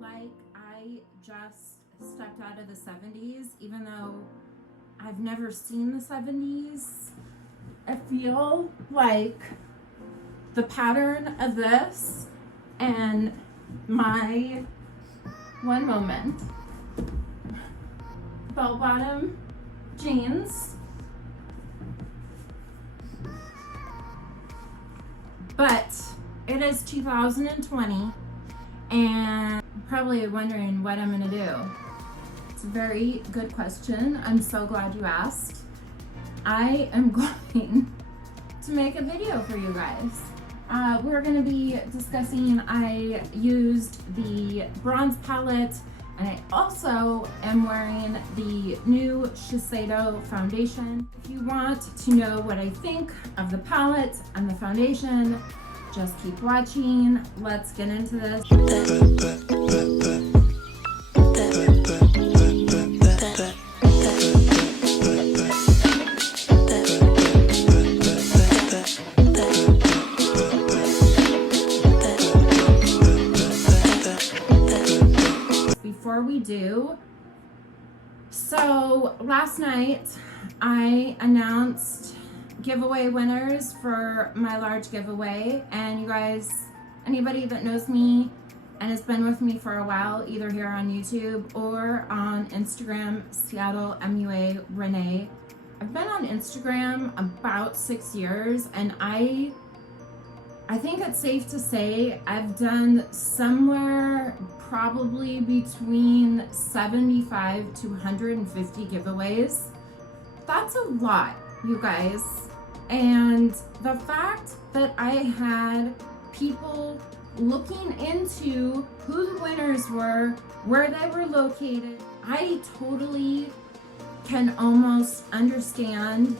like I just stepped out of the 70s, even though I've never seen the 70s. I feel like the pattern of this and my one moment bell bottom jeans, but it is 2020 and probably wondering what I'm gonna do. It's a very good question. I'm so glad you asked. I am going to make a video for you guys. We're gonna be discussing, I used the bronze palette, and I also am wearing the new Sheisedo foundation. If you want to know what I think of the palette and the foundation, just keep watching. Let's get into this. Before we do, so last night I announced giveaway winners for my large giveaway, and you guys, anybody that knows me and has been with me for a while, either here on YouTube or on Instagram, Seattle MUA Renee. I've been on Instagram about 6 years, and I think it's safe to say I've done somewhere probably between 75 to 150 giveaways. That's a lot, you guys. And the fact that I had people looking into who the winners were, where they were located, I totally can almost understand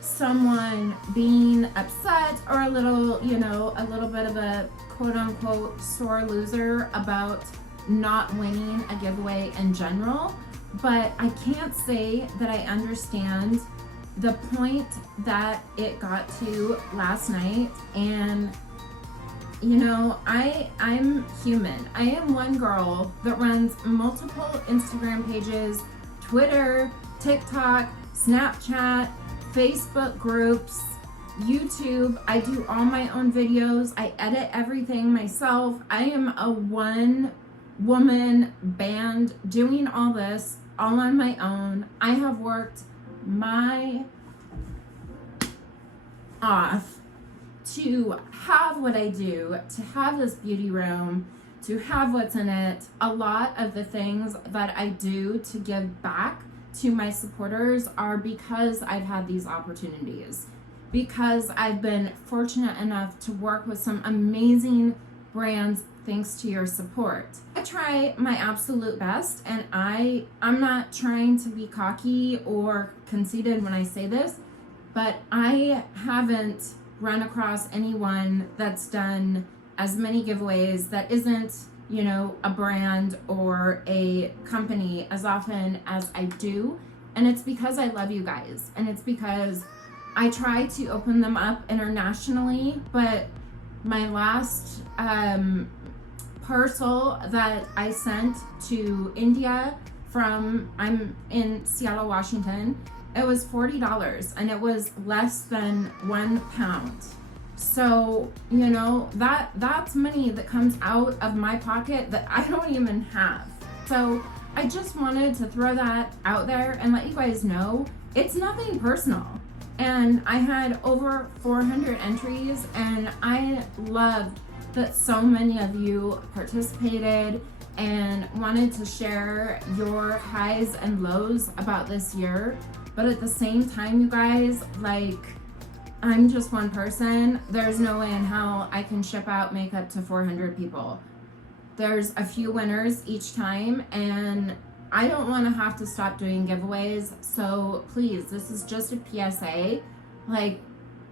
someone being upset or a little, a little bit of a quote unquote sore loser about not winning a giveaway in general. But I can't say that I understand the point that it got to last night. And I'm human. I am one girl that runs multiple Instagram pages, Twitter, TikTok, Snapchat, Facebook groups, YouTube. I do all my own videos. I edit everything myself. I am a one-woman band doing all this all on my own. I have worked my off to have what I do, to have this beauty room, to have what's in it. A lot of the things that I do to give back to my supporters are because I've had these opportunities, because I've been fortunate enough to work with some amazing brands thanks to your support. I try my absolute best, and I'm not trying to be cocky or conceited when I say this, but I haven't run across anyone that's done as many giveaways that isn't, a brand or a company as often as I do. And it's because I love you guys, and it's because I try to open them up internationally. But my last parcel that I sent to India I'm in Seattle, Washington, it was $40, and it was less than £1. So, that's money that comes out of my pocket that I don't even have. So I just wanted to throw that out there and let you guys know it's nothing personal. And I had over 400 entries, and I loved that so many of you participated and wanted to share your highs and lows about this year. But at the same time, you guys, I'm just one person. There's no way in hell I can ship out makeup to 400 people. There's a few winners each time, and I don't want to have to stop doing giveaways. So please, this is just a PSA.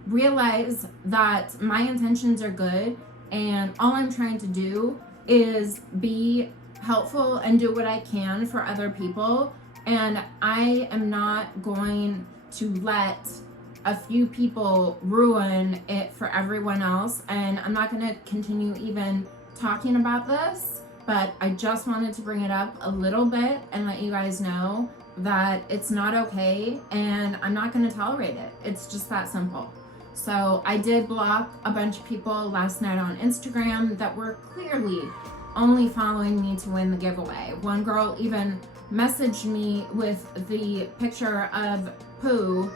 Realize that my intentions are good, and all I'm trying to do is be helpful and do what I can for other people. And I am not going to let a few people ruin it for everyone else. And I'm not going to continue even talking about this but I just wanted to bring it up a little bit and let you guys know that it's not okay and I'm not going to tolerate it. It's just that simple. So I did block a bunch of people last night on Instagram that were clearly only following me to win the giveaway. One girl even messaged me with the picture of poo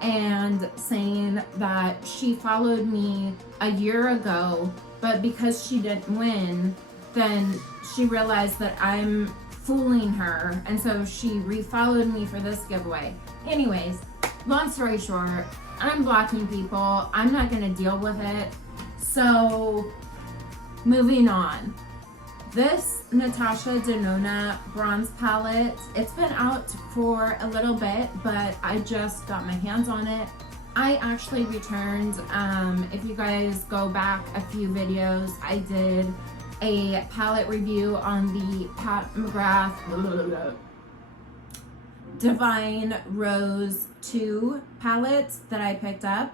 and saying that she followed me a year ago, but because she didn't win, then she realized that I'm fooling her, and so she refollowed me for this giveaway. Anyways, long story short, I'm blocking people. I'm not gonna deal with it. So moving on. This Natasha Denona bronze palette, it's been out for a little bit, but I just got my hands on it. I actually returned, if you guys go back a few videos, I did a palette review on the Pat McGrath Divine Rose 2 palette that I picked up.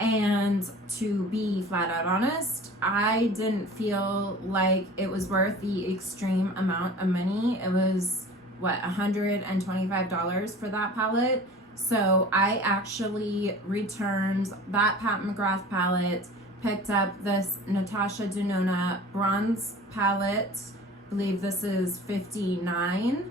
And to be flat out honest, I didn't feel like it was worth the extreme amount of money. It was, what, $125 for that palette. So I actually returned that Pat McGrath palette, picked up this Natasha Denona bronze palette. I believe this is $59.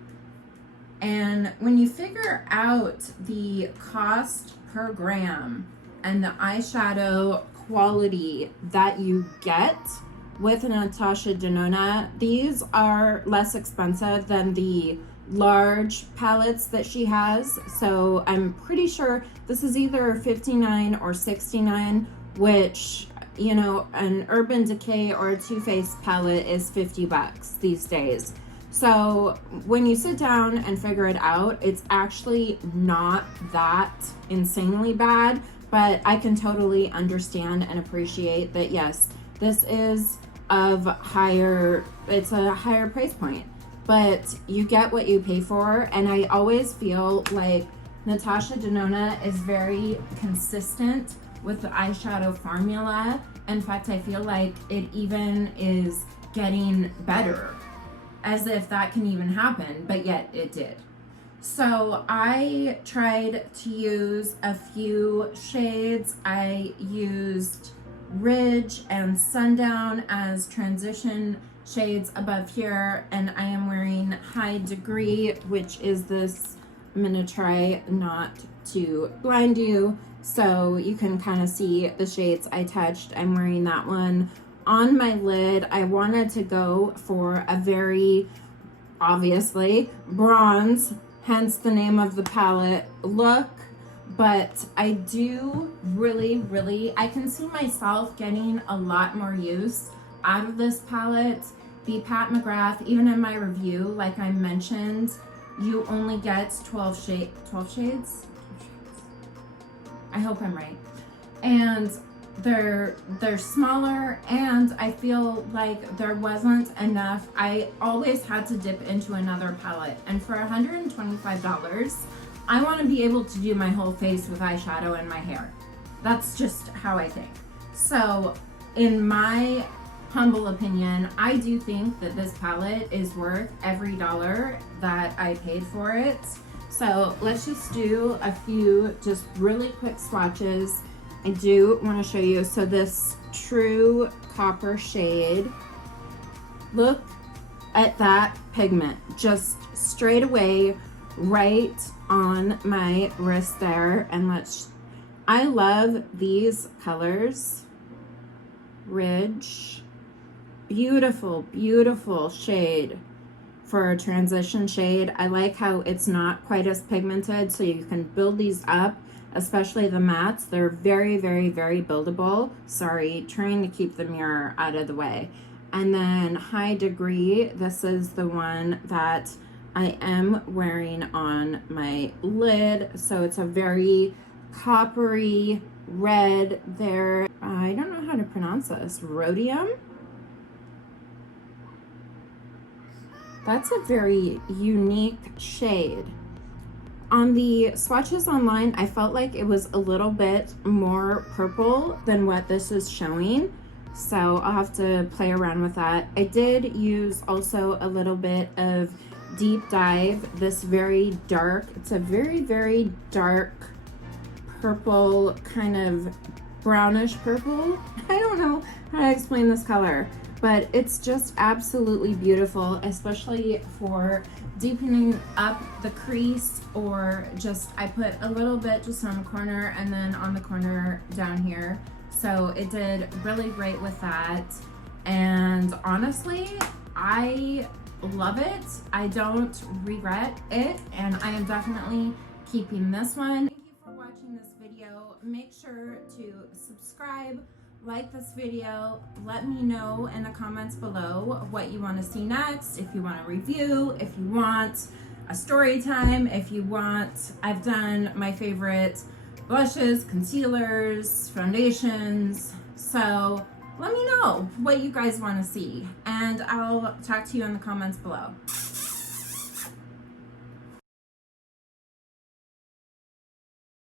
And when you figure out the cost per gram and the eyeshadow quality that you get with Natasha Denona, these are less expensive than the large palettes that she has. So I'm pretty sure this is either $59 or $69, which, you know, an Urban Decay or a Too Faced palette is $50 these days. So when you sit down and figure it out, it's actually not that insanely bad, but I can totally understand and appreciate that, yes, this is of higher, it's a higher price point, but you get what you pay for. And I always feel like Natasha Denona is very consistent with the eyeshadow formula. In fact, I feel like it even is getting better, as if that can even happen, but yet it did. So I tried to use a few shades. I used Ridge and Sundown as transition shades above here, and I am wearing High Degree, which is this, I'm gonna try not to blind you so you can kind of see the shades I touched. I'm wearing that one on my lid. I wanted to go for a very, obviously, bronze, hence the name of the palette, look, but I do really, I can see myself getting a lot more use out of this palette. The Pat McGrath, even in my review, like I mentioned, you only get 12 shades? I hope I'm right. And they're smaller, and I feel like there wasn't enough. I always had to dip into another palette, and for $125, I want to be able to do my whole face with eyeshadow and my hair. That's just how I think. So in my humble opinion, I do think that this palette is worth every dollar that I paid for it. So let's just do a few just really quick swatches. I do want to show you, so this True Copper shade, look at that pigment, just straight away right on my wrist there. And I love these colors. Ridge, beautiful shade for a transition shade. I like how it's not quite as pigmented, so you can build these up. Especially the mattes, they're very buildable. Sorry, trying to keep the mirror out of the way. And then High Degree, this is the one that I am wearing on my lid. So it's a very coppery red there. I don't know how to pronounce this. Rhodium? That's a very unique shade. On the swatches online, I felt like it was a little bit more purple than what this is showing. So I'll have to play around with that. I did use also a little bit of Deep Dive, this very dark, it's a very, very dark purple, kind of brownish purple. I don't know how to explain this color, but it's just absolutely beautiful, especially for deepening up the crease, or just, I put a little bit just on the corner and then on the corner down here. So it did really great with that. And honestly, I love it. I don't regret it, and I am definitely keeping this one. Thank you for watching this video. Make sure to subscribe, like this video, let me know in the comments below what you want to see next, if you want a review, if you want a story time, if you want, I've done my favorite blushes, concealers, foundations, so let me know what you guys want to see, and I'll talk to you in the comments below.